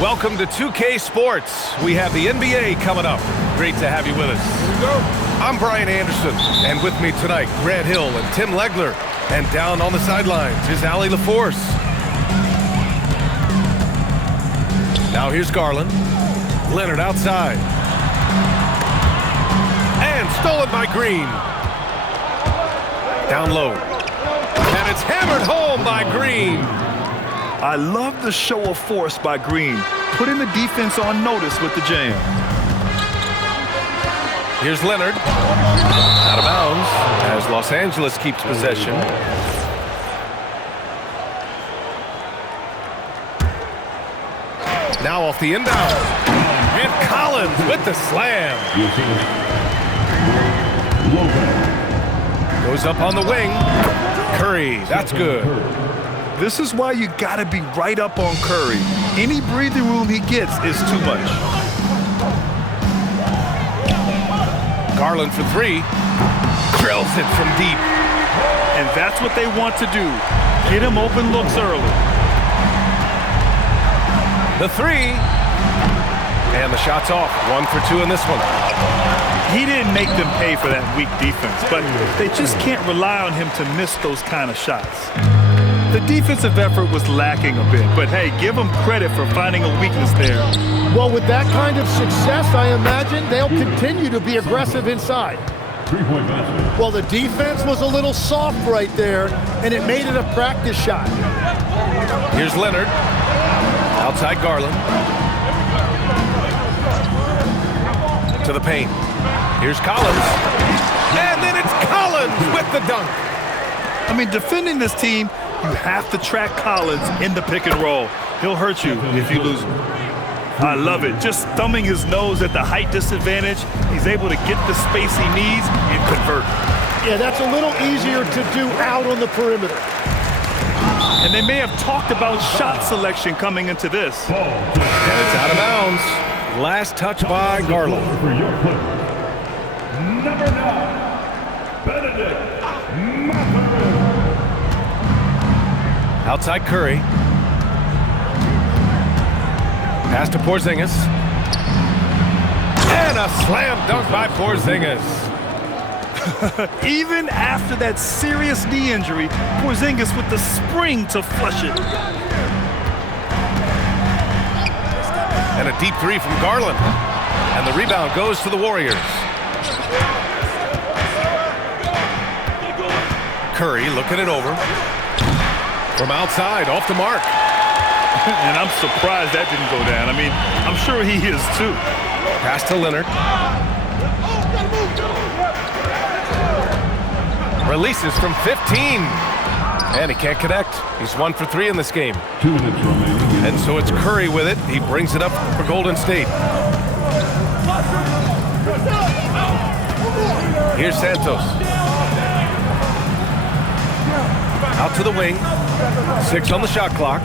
Welcome to 2K Sports. We have the NBA coming up. Great to have you with us. Here we go. I'm Brian Anderson, and with me tonight, Grant Hill and Tim Legler. And down on the sidelines is Allie LaForce. Now here's Garland. Leonard outside. And stolen by Green. Down low. And it's hammered home by Green. I love the show of force by Green, putting the defense on notice with the jam. Here's Leonard. Out of bounds as Los Angeles keeps possession. Now off the inbound. And Collins with the slam. Goes up on the wing. Curry, that's good. This is why you gotta be right up on Curry. Any breathing room he gets is too much. Garland for three. Drills it from deep. And that's what they want to do. Get him open looks early. The three. And the shot's off. 1 for 2 in this one. He didn't make them pay for that weak defense, but they just can't rely on him to miss those kind of shots. The defensive effort was lacking a bit, but hey, give them credit for finding a weakness there. Well, with that kind of success, I imagine they'll continue to be aggressive inside. Well, the defense was a little soft right there, and it made it a practice shot. Here's Leonard. Outside Garland. To the paint. Here's Collins. And then it's Collins with the dunk. I mean, defending this team, you have to track Collins in the pick and roll. He'll hurt you if you lose him. I love it. Just thumbing his nose at the height disadvantage, he's able to get the space he needs and convert. Yeah, that's a little easier to do out on the perimeter. And they may have talked about shot selection coming into this. And it's out of bounds. Last touch by Garland. Number 9, Benedict Mathurin. Outside Curry. Pass to Porzingis. And a slam dunk by Porzingis. Even after that serious knee injury, Porzingis with the spring to flush it. And a deep three from Garland. And the rebound goes to the Warriors. Curry looking it over. From outside, off the mark. And I'm surprised that didn't go down. I mean, I'm sure he is too. Pass to Leonard. Releases from 15. And he can't connect. He's 1 for 3 in this game. 2 minutes remaining. And so it's Curry with it. He brings it up for Golden State. Here's Santos. Out to the wing. 6 on the shot clock.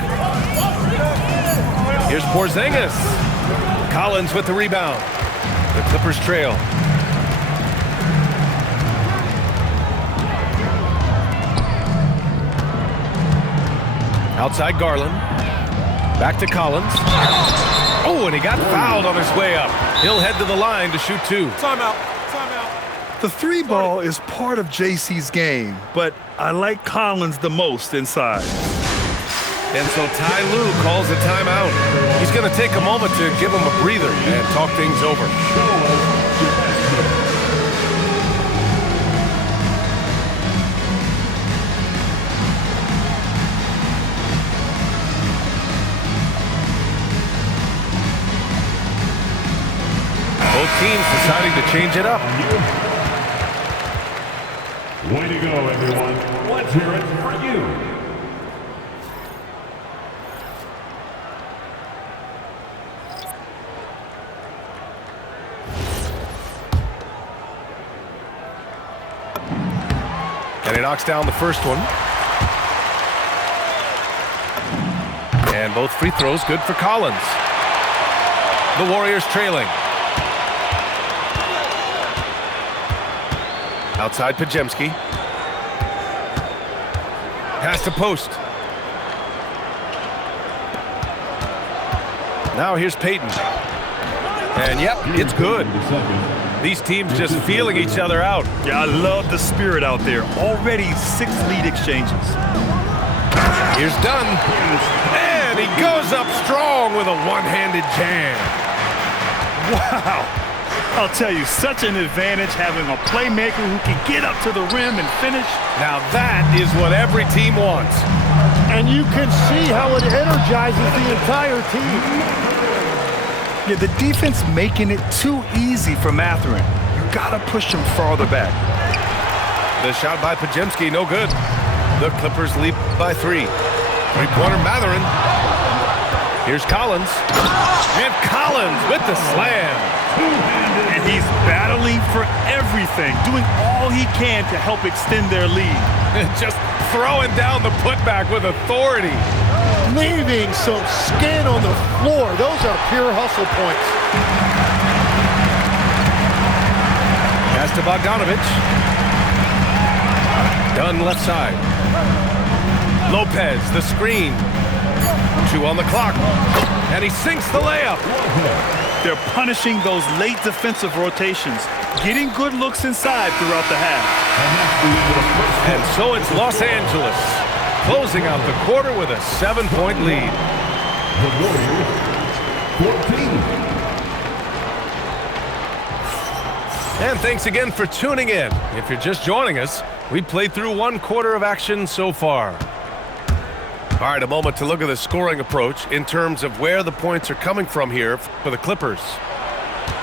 Here's Porzingis. Collins with the rebound. The Clippers trail. Outside Garland. Back to Collins. Oh, and he got fouled on his way up. He'll head to the line to shoot 2. Timeout. The three ball is part of JC's game, but I like Collins the most inside. And so Ty Lue calls a timeout. He's going to take a moment to give him a breather and talk things over. Both teams deciding to change it up. Way to go, everyone. Let's hear it for you. And he knocks down the first one. And both free throws good for Collins. The Warriors trailing. Outside Podziemski. Pass to post. Now here's Peyton. And yep, it's good. These teams just feeling each other out. Yeah, I love the spirit out there. Already 6 lead exchanges. Here's Dunn. And he goes up strong with a one-handed jam. Wow. I'll tell you, such an advantage having a playmaker who can get up to the rim and finish. Now that is what every team wants. And you can see how it energizes the entire team. Yeah, the defense making it too easy for Mathurin. You gotta push him farther back. The shot by Podziemski, no good. The Clippers lead by 3. Three-pointer Mathurin. Here's Collins. And Collins with the slam. And he's battling for everything, doing all he can to help extend their lead. Just throwing down the putback with authority. Leaving some skin on the floor. Those are pure hustle points. Pass to Bogdanovich. Dunn left side. Lopez, the screen. 2 on the clock. And he sinks the layup. They're punishing those late defensive rotations, getting good looks inside throughout the half. And so it's Los Angeles, closing out the quarter with a 7-point lead. The Warriors, 14. And thanks again for tuning in. If you're just joining us, we played through 1 quarter of action so far. All right, a moment to look at the scoring approach in terms of where the points are coming from here for the Clippers.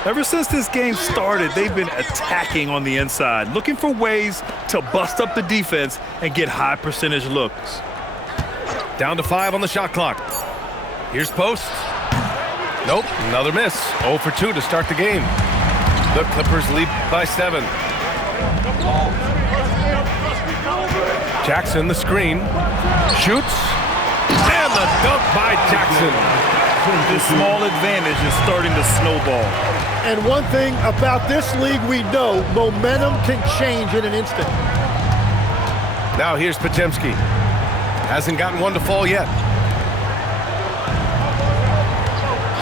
Ever since this game started, they've been attacking on the inside, looking for ways to bust up the defense and get high percentage looks. Down to 5 on the shot clock. Here's Post. Nope, another miss. 0 for 2 to start the game. The Clippers lead by 7. Jackson, the screen. Shoots. And the dunk by Jackson. This small advantage is starting to snowball. And one thing about this league we know, momentum can change in an instant. Now here's Podziemski. Hasn't gotten one to fall yet.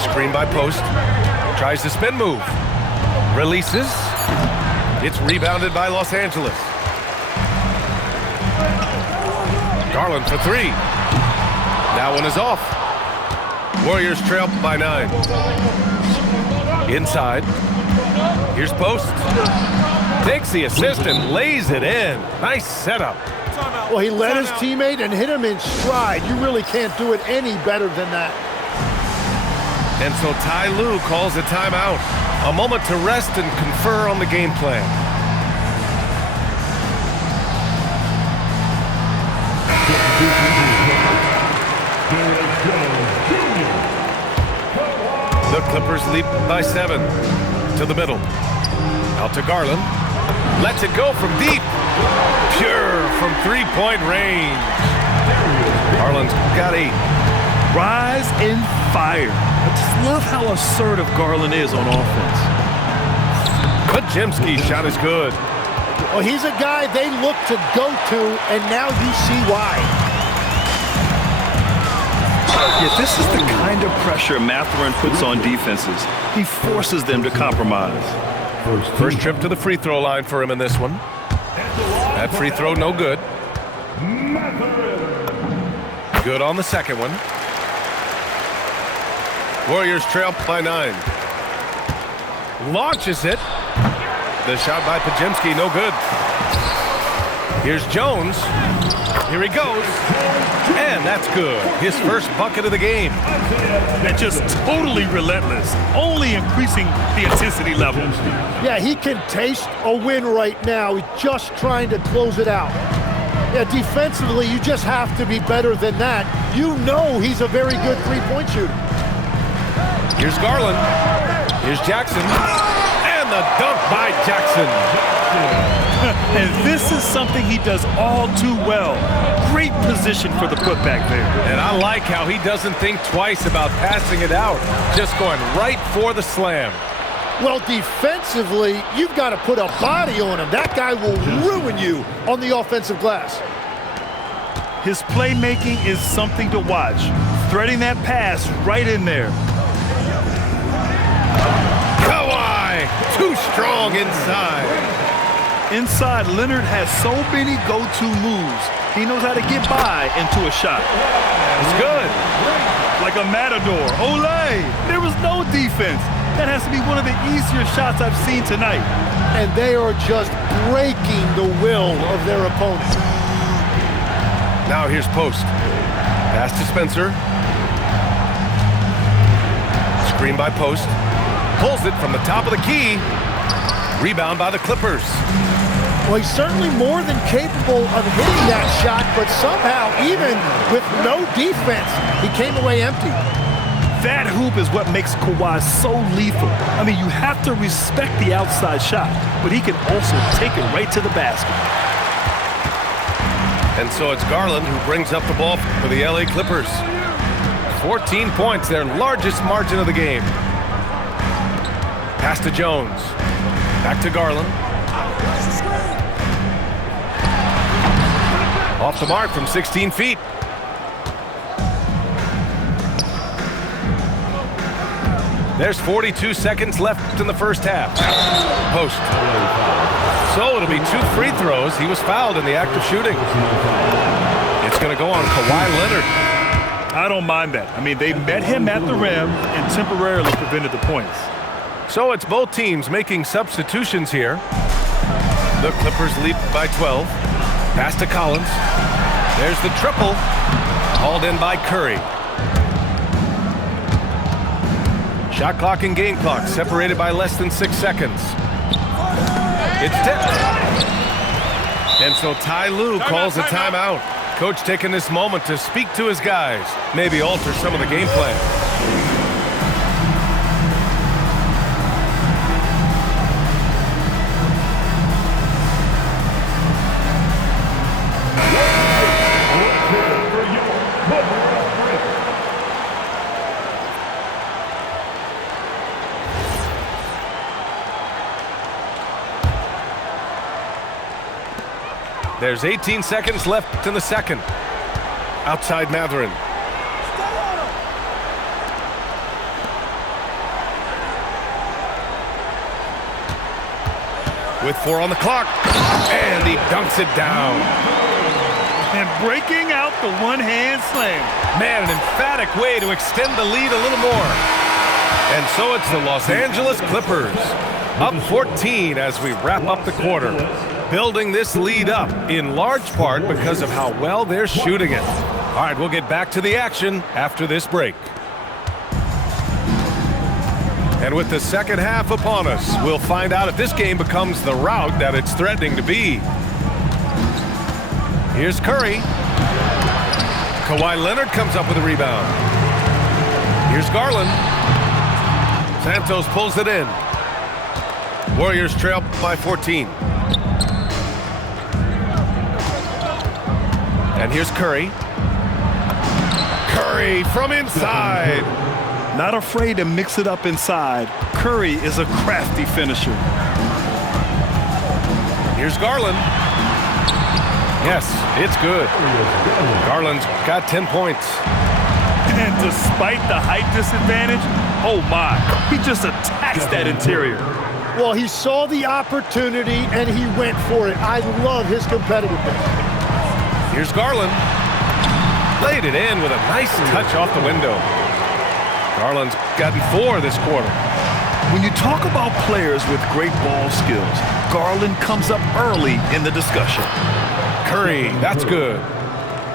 Screen by Post. Tries to spin move. Releases. It's rebounded by Los Angeles. Garland for 3. That one is off. Warriors trail by 9. Inside. Here's Post. Takes the assist and lays it in. Nice setup. Well, he led his teammate and hit him in stride. You really can't do it any better than that. And so Ty Lue calls a timeout. A moment to rest and confer on the game plan. The Clippers lead by 7 to the middle. Out to Garland. Lets it go from deep. Pure from 3-point range. Garland's got 8. Rise and fire. I just love how assertive Garland is on offense. Podziemski shot is good. Well, he's a guy they look to go to, and now you see why. Yeah, this is the kind of pressure Mathurin puts on defenses. He forces them to compromise. First trip to the free throw line for him in this one. That free throw no good. Good on the second one. Warriors trail by 9. Launches it. The shot by Podziemski, no good. Here's Jones. Here he goes. And that's good. His first bucket of the game. And just totally relentless, only increasing the intensity level. Yeah, he can taste a win right now. He's just trying to close it out. Yeah, defensively, you just have to be better than that. You know he's a very good three-point shooter. Here's Garland. Here's Jackson. And the dunk by Jackson. And this is something he does all too well. Great position for the putback there. And I like how he doesn't think twice about passing it out. Just going right for the slam. Well, defensively, you've got to put a body on him. That guy will ruin you on the offensive glass. His playmaking is something to watch. Threading that pass right in there. long inside. Inside, Leonard has so many go-to moves. He knows how to get by into a shot. It's good. Like a matador. Olé! There was no defense. That has to be one of the easier shots I've seen tonight. And they are just breaking the will of their opponent. Now here's Post. Pass to Spencer. Screen by Post. Pulls it from the top of the key. Rebound by the Clippers. Well, he's certainly more than capable of hitting that shot, but somehow, even with no defense, he came away empty. That hoop is what makes Kawhi so lethal. I mean, you have to respect the outside shot, but he can also take it right to the basket. And so it's Garland who brings up the ball for the LA Clippers. 14 points, their largest margin of the game. Pass to Jones. Back to Garland. Off the mark from 16 feet. There's 42 seconds left in the first half. Post. So it'll be 2 free throws. He was fouled in the act of shooting. It's going to go on Kawhi Leonard. I don't mind that. I mean, they met him at the rim and temporarily prevented the points. So it's both teams making substitutions here. The Clippers lead by 12. Pass to Collins. There's the triple. Hauled in by Curry. Shot clock and game clock separated by less than 6 seconds. It's tipped. And so Ty Lue calls a timeout. Coach taking this moment to speak to his guys, maybe alter some of the game plan. There's 18 seconds left in the second. Outside Mathurin. With 4 on the clock. And he dunks it down. And breaking out the one-hand slam. Man, an emphatic way to extend the lead a little more. And so it's the Los Angeles Clippers. Up 14 as we wrap up the quarter. Building this lead up in large part because of how well they're shooting it. All right, we'll get back to the action after this break. And with the second half upon us, we'll find out if this game becomes the rout that it's threatening to be. Here's Curry. Kawhi Leonard comes up with a rebound. Here's Garland. Santos pulls it in. Warriors trail by 14. And here's Curry. Curry from inside. Not afraid to mix it up inside. Curry is a crafty finisher. Here's Garland. Yes, it's good. Garland's got 10 points. And despite the height disadvantage, oh my, he just attacks that interior. Well, he saw the opportunity and he went for it. I love his competitiveness. Here's Garland. Laid it in with a nice touch off the window. Garland's gotten 4 this quarter. When you talk about players with great ball skills, Garland comes up early in the discussion. Curry, that's good.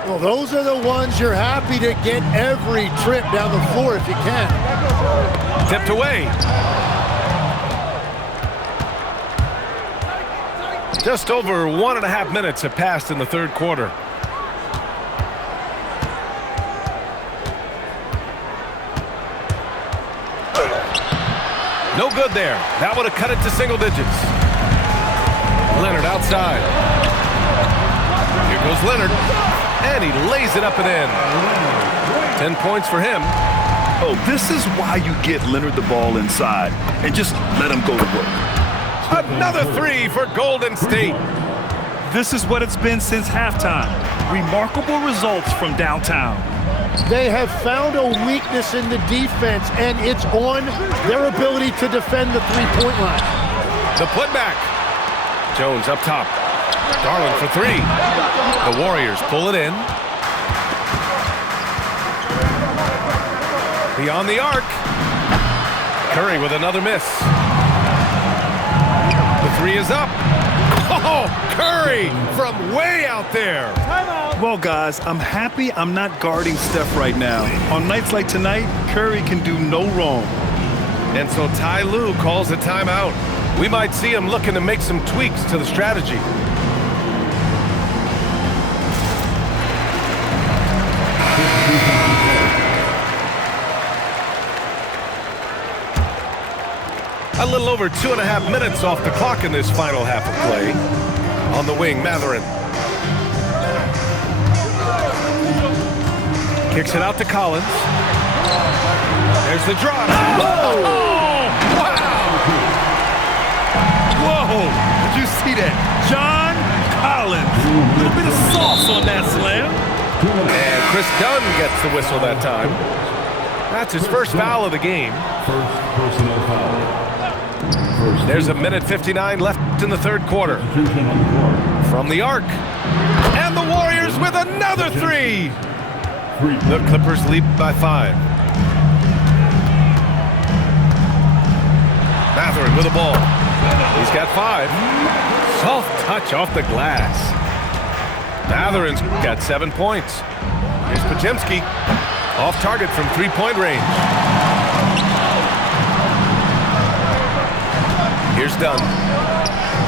Well, those are the ones you're happy to get every trip down the floor if you can. Tipped away. Just over 1.5 minutes have passed in the third quarter. No good there. That would have cut it to single digits. Leonard outside. Here goes Leonard. And he lays it up and in. 10 points for him. Oh, this is why you get Leonard the ball inside and just let him go to work. Another 3 for Golden State. This is what it's been since halftime. Remarkable results from downtown. They have found a weakness in the defense, and it's on their ability to defend the three-point line. The putback. Jones up top. Garland for three. The Warriors pull it in. Beyond the arc. Curry with another miss. The three is up. Oh, Curry from way out there. Well, guys, I'm happy I'm not guarding Steph right now. On nights like tonight, Curry can do no wrong. And so Ty Lue calls a timeout. We might see him looking to make some tweaks to the strategy. A little over 2.5 minutes off the clock in this final half of play. On the wing, Mathurin. Kicks it out to Collins. There's the drop. Oh! Wow! Whoa! Did you see that? John Collins. A little bit of sauce on that slam. And Chris Dunn gets the whistle that time. That's his first foul of the game. First personal foul. There's 1:59 left in the third quarter. From the arc. And the Warriors with another three. The Clippers lead by 5. Mathurin with the ball. He's got 5. Soft touch off the glass. Mathurin's got 7 points. Here's Podziemski. Off target from three-point range. Here's Dunn.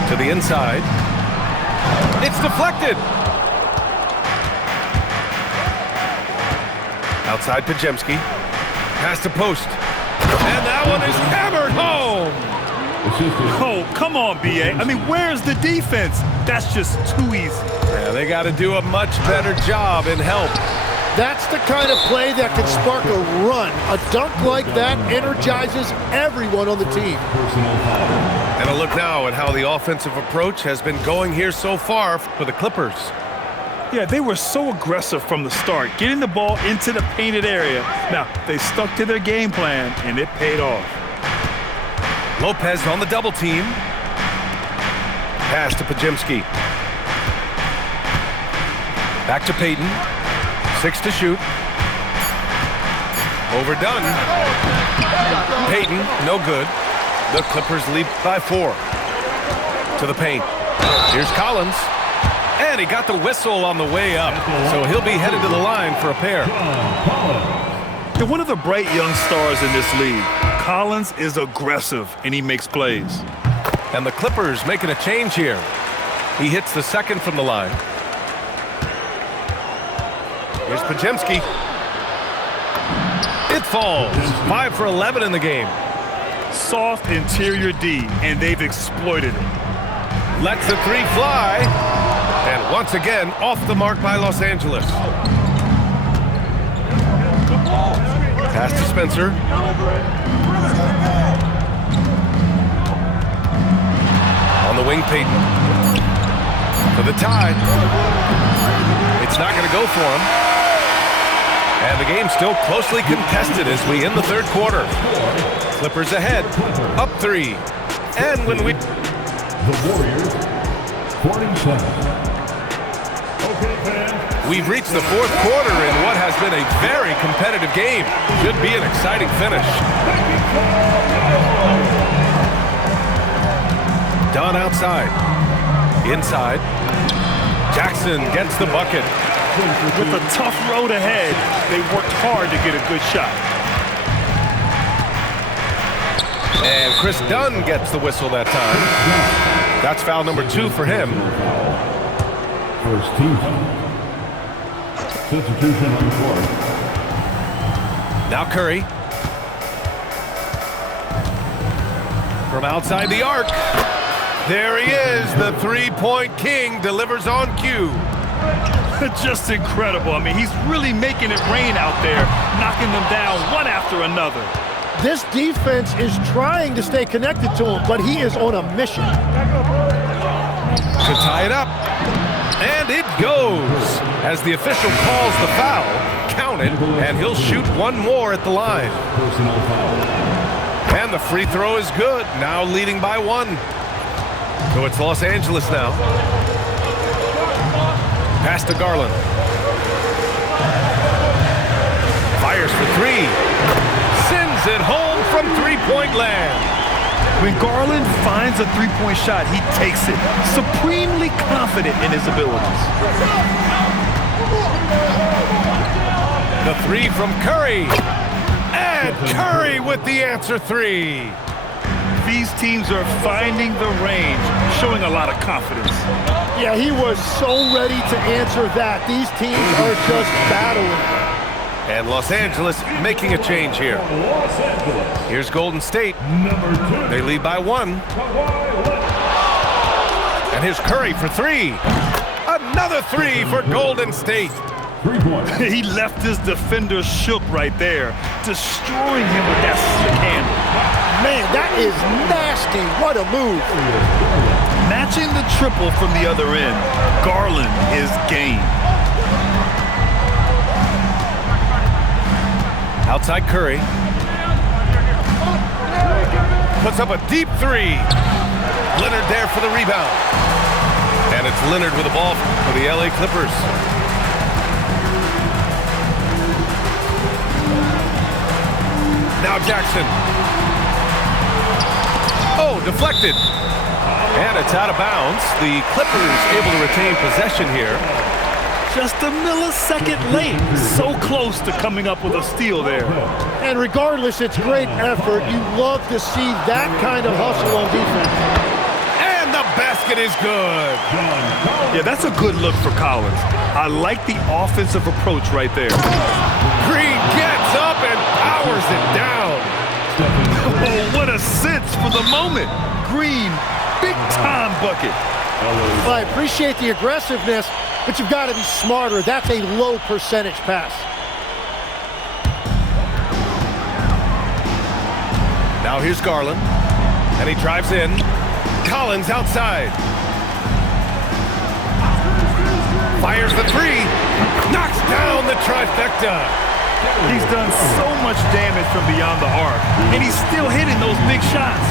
To the inside. It's deflected. Outside Podziemski. Pass to post. And that one is hammered home. Oh, come on, B.A. I mean, where's the defense? That's just too easy. Yeah, they got to do a much better job in help. That's the kind of play that can spark a run. A dunk like that energizes everyone on the team. And a look now at how the offensive approach has been going here so far for the Clippers. Yeah, they were so aggressive from the start, getting the ball into the painted area. Now, they stuck to their game plan, and it paid off. Lopez on the double team. Pass to Podziemski. Back to Payton. 6 to shoot. Overdone. Payton, no good. The Clippers lead by 4. To the paint. Here's Collins. And he got the whistle on the way up. So he'll be headed to the line for a pair. They're one of the bright young stars in this league. Collins is aggressive, and he makes plays. And the Clippers making a change here. He hits the second from the line. Here's Podziemski. It falls. 5 for 11 in the game. Soft interior D, and they've exploited it. Lets the three fly. And once again, off the mark by Los Angeles. Pass to Spencer. On the wing, Payton. For the tie. It's not going to go for him. And the game's still closely contested as we end the third quarter. Clippers ahead. Up 3. And when we... The Warriors, 47. We've reached the fourth quarter in what has been a very competitive game. Should be an exciting finish. Dunn outside. Inside. Jackson gets the bucket. With a tough road ahead, they worked hard to get a good shot. And Chris Dunn gets the whistle that time. That's foul number 2 for him. First team. Substitution on the court. Now Curry. From outside the arc. There he is. The three-point king delivers on cue. Just incredible. I mean, he's really making it rain out there, knocking them down one after another. This defense is trying to stay connected to him, but he is on a mission. To tie it up. And it goes. As the official calls the foul, count it, and he'll shoot one more at the line. Personal foul. And the free throw is good, now leading by 1. So it's Los Angeles now. Pass to Garland. Fires for three. Sends it home from three-point land. When Garland finds a three-point shot, he takes it, supremely confident in his abilities. The three from Curry. And Curry with the answer three. These teams are finding the range, showing a lot of confidence. Yeah, he was so ready to answer that. These teams are just battling. And Los Angeles making a change here. Here's Golden State. They lead by one. And here's Curry for three. Another three for Golden State. He left his defender shook right there, destroying him with that slick handle. Man, that is nasty. What a move. Matching the triple from the other end, Garland is game. Outside Curry. Puts up a deep three. Leonard there for the rebound. And it's Leonard with the ball for the LA Clippers. Now Jackson. Oh, deflected. And it's out of bounds. The Clippers able to retain possession here. Just a millisecond late. So close to coming up with a steal there. And regardless, it's great effort. You love to see that kind of hustle on defense. And the basket is good. Yeah, that's a good look for Collins. I like the offensive approach right there. Green gets up and powers it down. Oh, what a sense for the moment. Green, big-time bucket. Well, I appreciate the aggressiveness, but you've got to be smarter. That's a low percentage pass. Now here's Garland, and he drives in. Collins outside. Fires the three. Knocks down the trifecta. He's done so much damage from beyond the arc, and he's still hitting those big shots.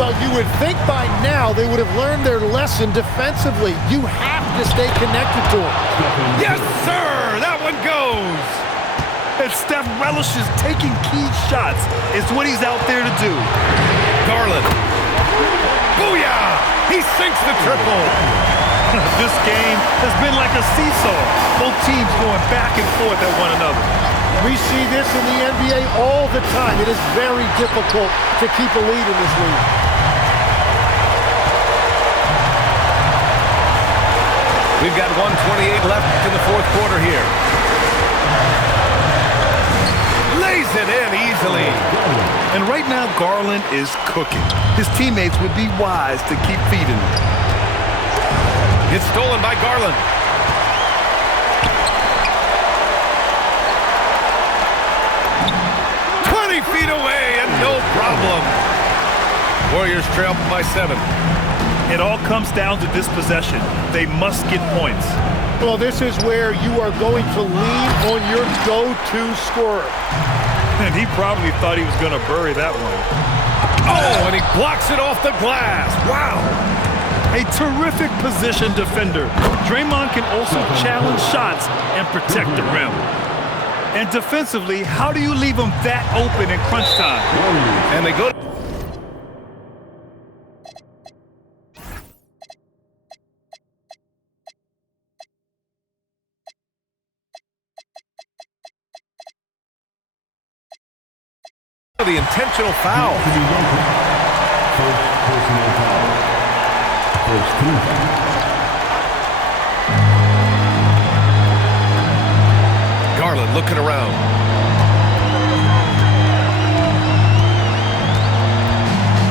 Well, you would think by now they would have learned their lesson defensively. You have to stay connected to him. Yes, sir! That one goes! And Steph relishes taking key shots. It's what he's out there to do. Garland. Booyah! He sinks the triple. This game has been like a seesaw. Both teams going back and forth at one another. We see this in the NBA all the time. It is very difficult to keep a lead in this league. We've got 1:28 left in the fourth quarter here. Lays it in easily. And right now, Garland is cooking. His teammates would be wise to keep feeding him. It's stolen by Garland. Feet away and no problem. Warriors trail by 7. It all comes down to this possession. They must get points. Well, this is where you are going to lean on your go-to scorer. And he probably thought he was going to bury that one. Oh, and he blocks it off the glass. Wow. A terrific position defender. Draymond can also challenge shots and protect the rim. And defensively, how do you leave them that open in crunch time? And they go. The intentional foul. First personal foul. First team foul. Garland looking around.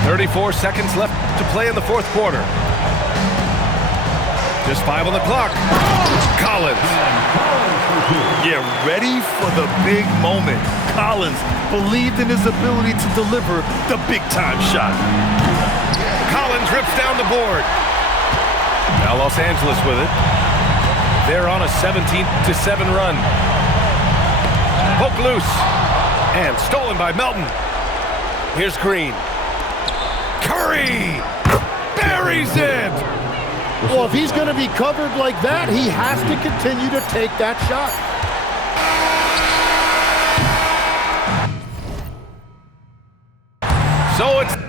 "34 seconds left to play in the fourth quarter. Just 5 on the clock. Collins. Yeah, ready for the big moment. Collins believed in his ability to deliver the big-time shot. Collins rips down the board. Now Los Angeles with it. They're on a 17-7 run. Poke loose. And stolen by Melton. Here's Green. Curry! buries it. Well, if he's going to be covered like that, he has to continue to take that shot. So it's